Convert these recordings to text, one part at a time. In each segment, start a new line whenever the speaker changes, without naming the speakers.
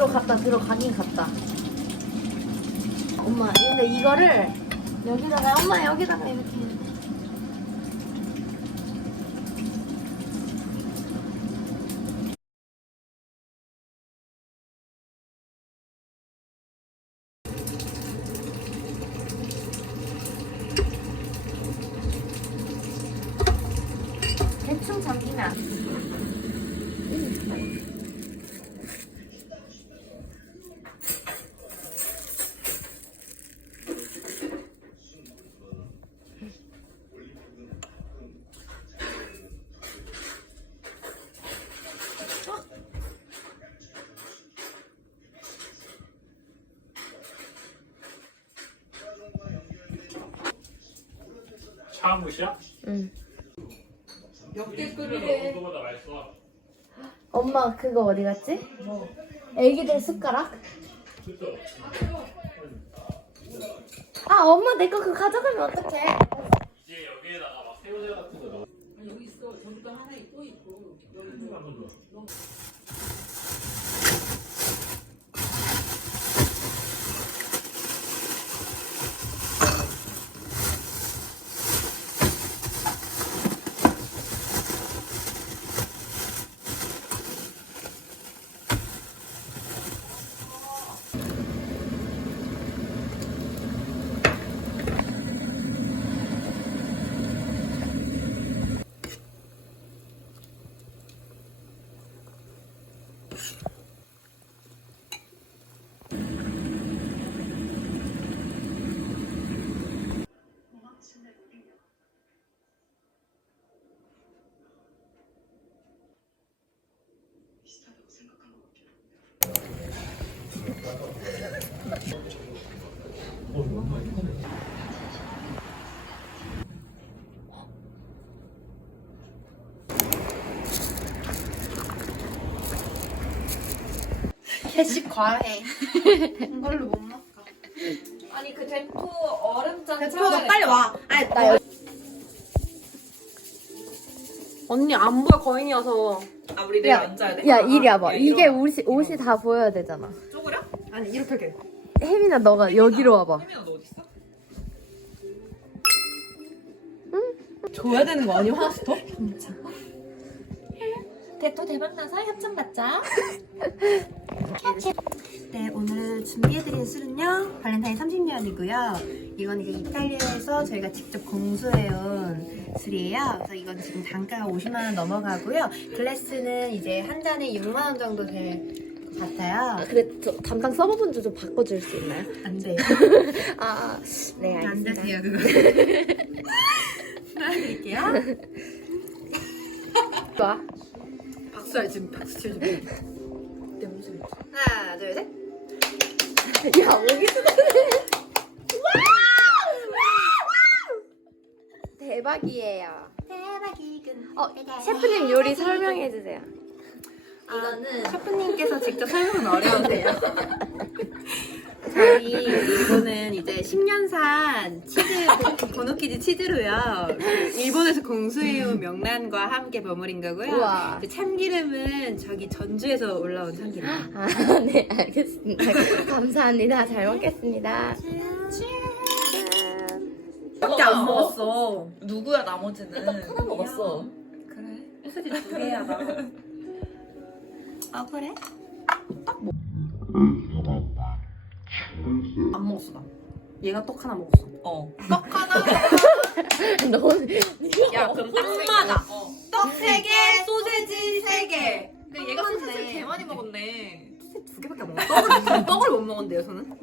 들어가긴 갔다. 엄마, 근데 이거를 엄마 여기다가 이렇게. 대충 잠기면 안 돼.
차무시야?
응.
역대급이래.
그거보다 맛있어.
엄마 그거 어디 갔지? 뭐? 애기들 숟가락? 아 엄마 내 거 그거 가져가면 어떡해?
이제 여기에다가 막 새우젓 같은 거 넣어.
여기 있어. 저기도 하나 또 있고. 여기도
한번 넣어.
캐시 과해.
이걸로 못 먹어. 아니 그 대포 얼음장
대표가 빨리 와. 아니 나 여기.
언니 안 보여 거인이어서.
아 우리 내일
야,
앉아야 돼?
야 이리 와봐.
야,
이게
일어나.
옷이 다 보여야 되잖아.
쪼그려? 아니 이렇게 할게.
혜민아 너가 여기로 와봐.
혜민아 너 어디 있어? 응? 줘야 되는 거 아니야 하나씩 더?
대포 대박나서 협찬 받자. 네, 오늘 준비해드린 술은요 발렌타인 30년이고요. 이건 이제 이탈리아에서 저희가 직접 공수해온 술이에요. 그래서 이건 지금 단가가 50만 원 넘어가고요. 글래스는 이제 한 잔에 6만 원 정도 될 것 같아요.
그래 저 담당 서버분 좀 바꿔줄 수 있나요?
안 돼요.
네
안
알겠습니다.
되세요 그거. 드릴게요.
좋아.
박수할 지금 박수 칠 준비.
하나, 둘, 셋.
야 여기서 대박이에요.
대박이군.
셰프님 요리 설명해 주세요.
이거는 셰프님께서 직접 설명은 어려우세요. 저희 이거는 이제 10년산 치즈 고노키지 치즈로요. 일본에서 공수해온 명란과 함께 버무린 거고요.
우와.
그 참기름은 저기 전주에서 올라온 참기름.
아 네 알겠습니다. 감사합니다. 잘 먹겠습니다.
밖에 안 먹었어. 누구야 나머지는? 하나 먹었어.
그래? 소세지 2개야 나. 아 그래?
안 먹었어 나.
얘가 떡 하나 먹었어.
떡 하나.
너
야 그럼 딱 맞아. 떡 3개, 소세지 3개. 근데 얘가
똑같네.
소세지 개 많이 먹었네.
소세지 2개밖에 안 먹었어. 떡을 못 먹었는데요 저는?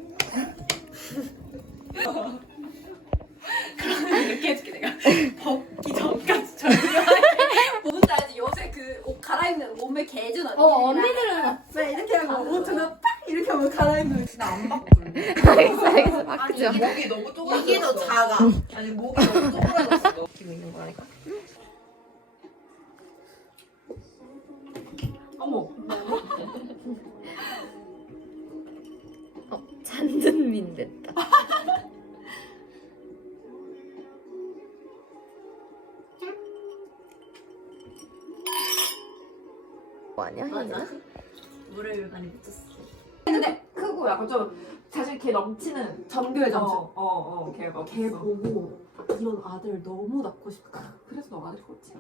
이렇게 해줄게 내가. 벗기 전까지 절묘하게. 뭔지 알지? 요새 그 옷 갈아입는 몸매 개준 언니.
언니들은 왜 이렇게 하고 옷 하나 딱 이렇게 하고 갈아입는.
나안 바꾸는데.
알겠어 바꾸죠.
아니 목이 너무 쪼그라졌어. 이게 더 작아. 아니 목이 너무 쪼그라졌어.
지금 있는 거니까.
어머.
잔든민 됐다. 뭐 아니야?
맞아.
혜민아?
물을 많이 묻혔어.
크고 약간 좀 자신 걔 넘치는 전교의 정신. 걔 보고 이런 아들 너무 낳고 싶다. 그래서 너 아들 컸지?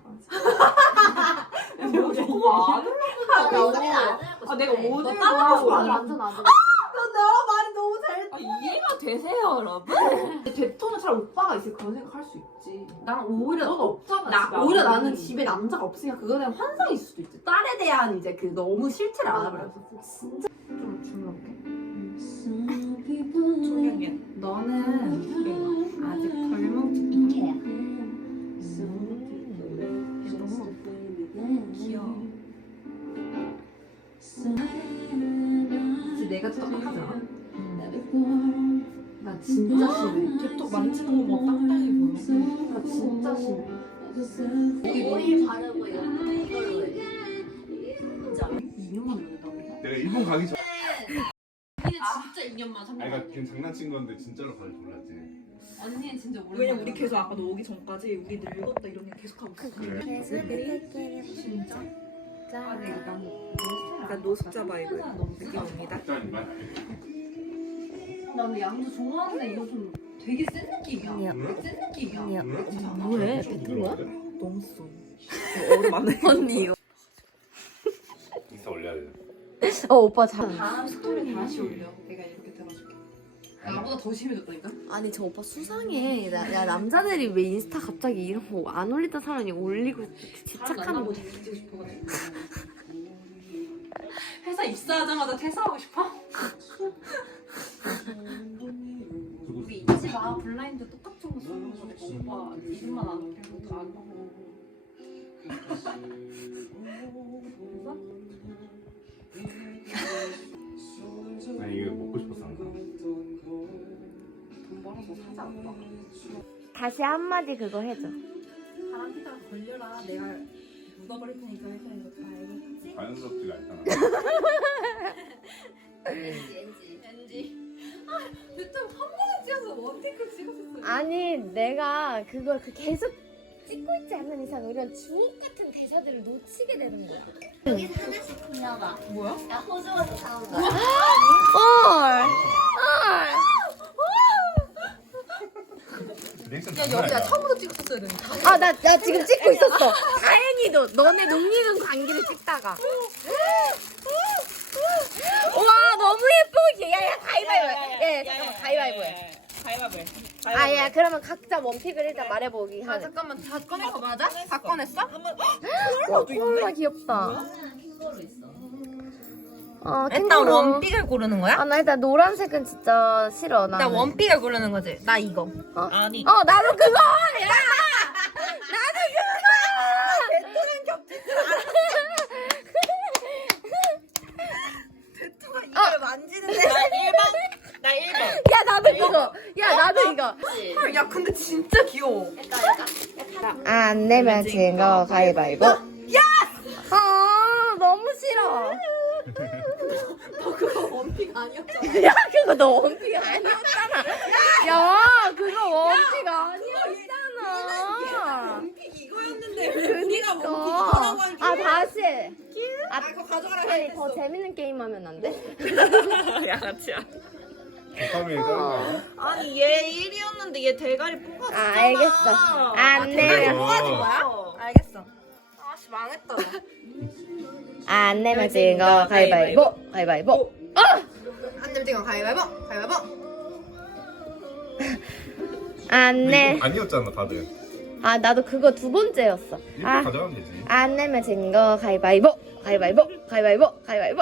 내가 저거 아들로 내가 오늘
딸하고 완전 아들.
너 말이 너무 잘했다. 이해가 되세요, 여러분? 대토는 잘 오빠가 있을 그런 생각할 수 있지. 난 오히려 넌 없잖아. 오히려 나는 집에 남자가 없으니까 그거에 대한 환상일 수도 있지. 딸에 대한 이제 그 너무 실체를 알아버려서 진짜 좀 주물러볼게. 종영이 너는 아직 덜 먹지. 귀여워. 진짜 내가 똑똑하지 않아? 나 진짜 싫어. 톡 만지는 거 뭐 땅땅해 보여. 나 진짜 싫어.
머리 바르고 이걸로 해.
2년만 먹는다고?
내가 일본 가기 전.
언니는 진짜 2년만 3년.
아니 그냥 장난친 건데 진짜로 갈 줄 몰랐지.
언니는 진짜 오래.
왜냐면 우리 계속 아까 너 오기 전까지 우리 늙었다 이런 얘기 계속 하고 있어.
그래.
진짜? 아, 네,
약간 노숙자 바이브 느낌입니다.
일단 말.
나 근데 양주 좋아하는데 이거 좀 되게 센 느낌이야.
아니야.
센 느낌이야.
아니야.
뭐해? 뱉은 거야?
너무 써. 얼음 안 해.
언니 이거.
인스타 올려야 돼.
오빠 잘.
다음 스토리 다시 올려. 내가 이렇게 들어줄게. 나보다 더 심해졌다니까?
아니 저 오빠 수상해. 야 남자들이 왜 인스타 갑자기 이런 거 안 올리던 사람이 올리고 집착하는 거.
뒤지고 싶어가지고. 회사 입사하자마자 퇴사하고 싶어? 우리 잊지 마. 블라인드 똑같은 거 쓰는 거 오빠 이름만 안 빼고 다 알고.
나 이거 먹고 싶었어 항상.
돈 벌어서 사자 오빠.
다시 한마디 그거 해줘.
바람 피다가 걸려라. 내가 묻어버릴 테니까 회사에서 다 알겠지?
자연스럽지가 않잖아.
왠지. 아, 근데 좀 한 번에 찍어서 원테이크 찍었었어요.
아니 내가 그걸 계속 찍고 있지 않는 이상 이런 주옥 같은 대사들을 놓치게 되는 거야.
여기서 하나씩 골라봐.
뭐야?
야, 호주어서 사온 거야.
헐.
리액션
야, 여기야 처음부터 찍었었어야 되니까.
나 지금 찍고 있었어. 다행히도 너네 농익은 관계를 찍다가. 와 너무 예쁘고 야야 가위바위보. 예 잠깐만 가위바위보 해. 아야 그러면 각자 원픽을 일단 말해보기 하는.
잠깐만, 다 꺼낸 거 맞아? 다 꺼냈어?
와 콜라 귀엽다.
캥거루 있어.
일단 원픽을 고르는 거야?
나 일단 노란색은 진짜 싫어. 나는.
일단 원픽을 고르는 거지. 나 이거.
아니
나도 그거. 야!
이걸 만지는데.
나 1번
야 나도 그거. 야 나도 이거.
헐, 야 근데 진짜 귀여워.
안 내면 진 거 가위바위보. 야! 너무 싫어.
너 그거 원픽 아니었잖아.
야 그거 너 원픽 아니었잖아. 야 그거 원픽 아니었잖아.
원픽 이거였는데 왜
그니까.
원픽 이거라고 할게.
다시.
그거 가져가라
빨리 더 재밌는 게임 하면 안 돼?
양아치야
덕감이 짜는 거 아니야?
아니 얘 1위였는데 얘 대가리 뽑아줬잖아.
알겠어. 안 내면
뭐야? 알겠어. 아씨 망했다.
안 내면 진 거 가위바위보. 가위바위보.
안 되면 지금 가위바위보. 가위바위보.
안 내.
이거 아니었잖아 다들.
나도 그거 두 번째였어.
일본 가져가면 되지.
안 내면 진 거 가위바위보. 가위바위보. 가위바위보. 가위바위보.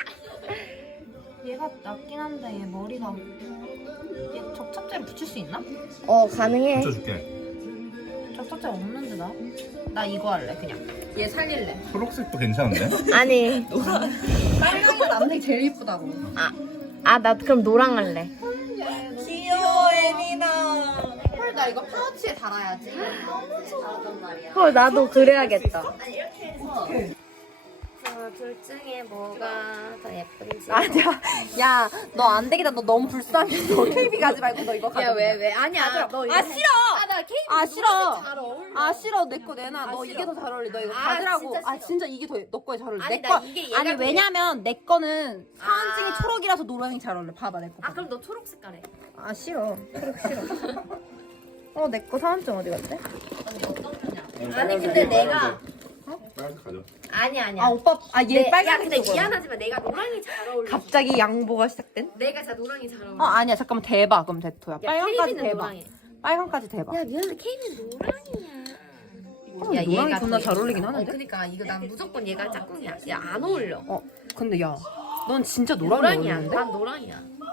얘가 낫긴 한데 얘 머리가 얘 접착제를 붙일 수 있나?
가능해.
붙여줄게.
접착제 없는데 나? 나 이거 할래 그냥. 얘 살릴래.
초록색도 괜찮은데?
아니.
빨강이 남색이 제일 이쁘다고.
나 그럼 노랑 할래.
귀여워 애미나. 헐 나 이거 파우치에 달아야지.
잘하단 말이야.
헐 나도 그래야겠다.
아니, 이렇게 해서.
둘 중에 뭐가 더 예쁜지.
아니야. 야, 너 안 되겠다. 너 너무 불쌍해. 너 KB 가지 말고 너 이거 가져.
왜? 아니야. 너
아, 싫어.
나 케이크
아, 싫어.
잘 어울려.
아, 싫어. 내 거 내놔.
아,
너
싫어.
이게 더 잘 어울려. 너 이거
아,
가지라고.
진짜
아,
싫어.
진짜 이게 더 너 거에 잘 어울려.
아니,
내
나
거.
이게 얘가
아니,
더
왜냐면 내 거는 사원증이
아.
초록이라서 노랑이 잘 어울려. 봐봐, 내 거.
아 그럼 너 초록 색깔 해.
아, 싫어. 초록 싫어. 내 거 사원증 어디 갔대?
아니, 근데 내가-
빨리 가져.
아니야.
아, 오빠. 아, 얘
야
빨간색
근데
저거야.
미안하지만 내가 노랑이 잘 어울려.
갑자기 양보가 시작된?
내가 진짜 노랑이 잘 어울려.
아니야. 잠깐만. 대박. 그럼 대토야. 빨간까지
케이비는
대박.
노랑이야.
빨간까지 대박.
야 미안해 케이비는 노랑이야.
노랑이 존나 잘 어울리긴 하는데?
그러니까 이거 난 무조건 얘가 짝꿍이야. 야 안 어울려.
근데 야, 넌 진짜 노랑이
노랑이야.
어울리는데?
난 노랑이야.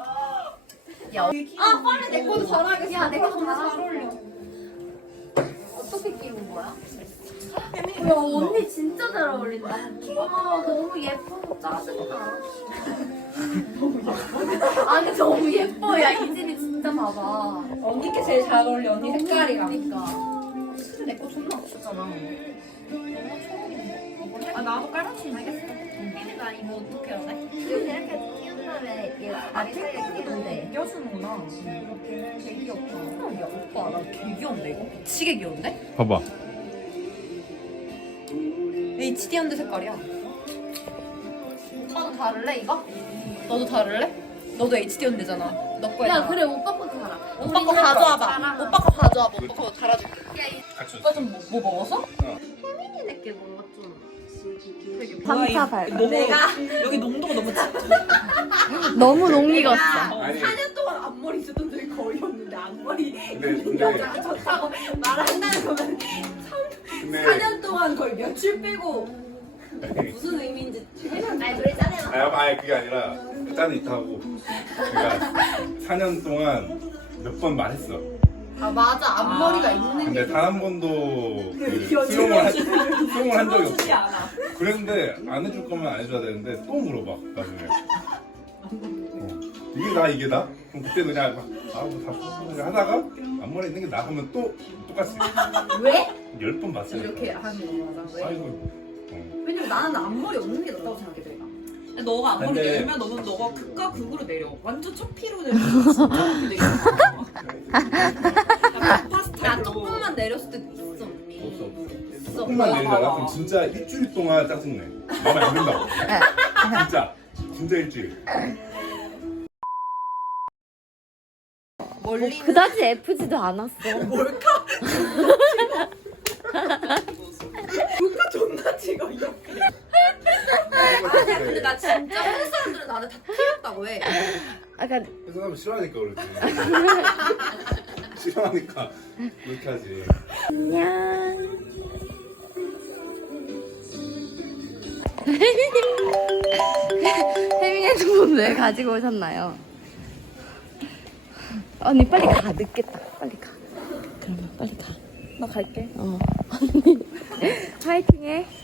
빨리 내 것도 잘하겠어.
야 내가 정말 잘
어울려.
어떻게 끼운 거야? 야 언니 진짜 잘 어울린다. 아 너무 예뻐서 짜증나. 아니 너무 예뻐. 야 이진이 진짜 봐봐.
언니께 제일 잘 어울려. 언니 색깔이랑.
그러니까.
내거 존나 없었잖아.
아 나도 깔맞춤 알겠어. 이니가 이거 어떻게 해야 돼? 이렇게 끼운 다음에 얘 다리 사이에 끼는데.
껴주는구나. 되게 귀엽다.
야, 오빠 나 되게 귀여운데 이거? 미치게 귀여운데?
봐봐.
HD한데 색깔이야. 오빠도 다를래 이거? 너도 다를래? 너도 HD한데잖아. 너 거야.
야 그래 오빠 것도 달아.
오빠 거 가져와봐. 오빠 거 가져와봐. 오빠 거 달아줄게.
같이
오빠 좀 뭐 먹었어?
혜민이네께 뭔가 좀.
삼차 발.
내가 여기 농도가 너무
너무 농익었어.
아니,
4년 동안 앞머리 쓰던 적이 거의 없는데 앞머리
근데
여자가 좋다고 말을 한다는 거면
근데
4년 동안 거의 며칠 빼고 무슨 의미인지
아니 둘이 짜내봐.
아니 그게 아니라 일단은 있다고. 그러니까 4년 동안 몇 번 말했어.
아 맞아. 앞머리가 있는
근데 단 한 번도 그 수용을 한 적이 없어.
쓰지 않아.
그랬는데 안 해줄 거면 안 해줘야 되는데 또 물어봐 나중에. 이게 나? 그럼 그때 그냥 다 하다가 앞머리 있는 게 나 하면 또 똑같이
왜?
10번 봤어요.
이렇게 하는 거잖아. 왜?
아이고.
왜냐면 나는 앞머리 없는 게 낫다고 생각해 내가.
너가 앞머리
근데-
내리면 너는 너가 극과 극으로 내려. 완전 초피로 내려. 진짜 이렇게 내려.
나 조금만 내렸을 때도 있어 언니.
없어. 조금만 내리다가 그럼 진짜 일주일 동안 짜증내. 마음에 안 든다고. 진짜 일주일.
그다지 예쁘지도 않았어.
존나 찍어 이거.
근데
나 진짜 한국 사람들은 나를 다 틀렸다고 해.
약간
그 사람 싫어하니까 그러지. 싫어하니까 그렇게 하지.
안녕. 혜민 핸드폰 왜 가지고 오셨나요? 언니 빨리 가. 늦겠다. 빨리 가. 그러면 빨리 가.
나 갈게.
화이팅해.